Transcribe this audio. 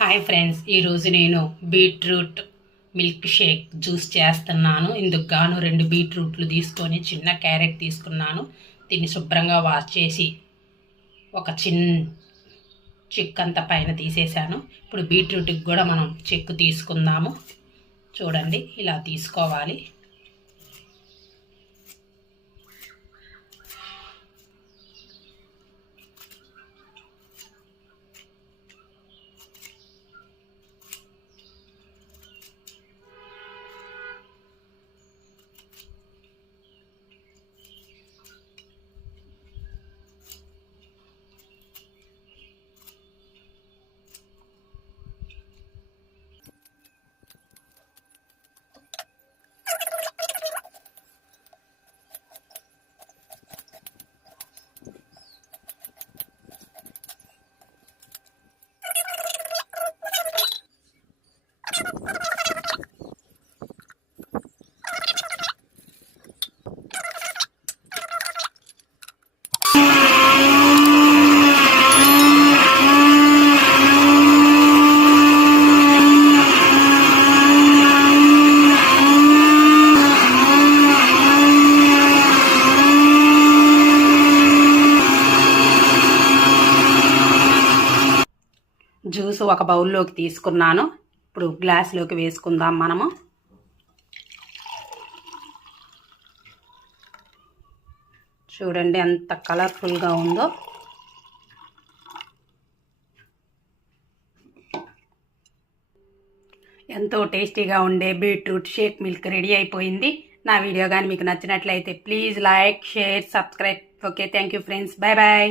Hi friends, ఈరోజు నేను beetroot milk shake juice చేస్తున్నాను. ఇందుకు గాను 2 బీట్రూట్లు తీసుకొని చిన్న క్యారెట్ తీసుకున్నాను. దీన్ని శుభ్రంగా వాష్ చేసి ఒక చిక్కంత పైన తీసేసాను. ఇప్పుడు బీట్రూట్కి కూడా మనం చెక్కు తీసుకుందాము. చూడండి, ఇలా తీసుకోవాలి. జ్యూస్ ఒక బౌల్లోకి తీసుకున్నాను. ఇప్పుడు గ్లాస్లోకి వేసుకుందాం మనము. చూడండి ఎంత కలర్ఫుల్గా ఉందో. ఎంతో టేస్టీగా ఉండే బీట్రూట్ షేక్ మిల్క్ రెడీ అయిపోయింది. నా వీడియో కానీ మీకు నచ్చినట్లయితే please like, share, subscribe. Okay, thank you friends. Bye bye.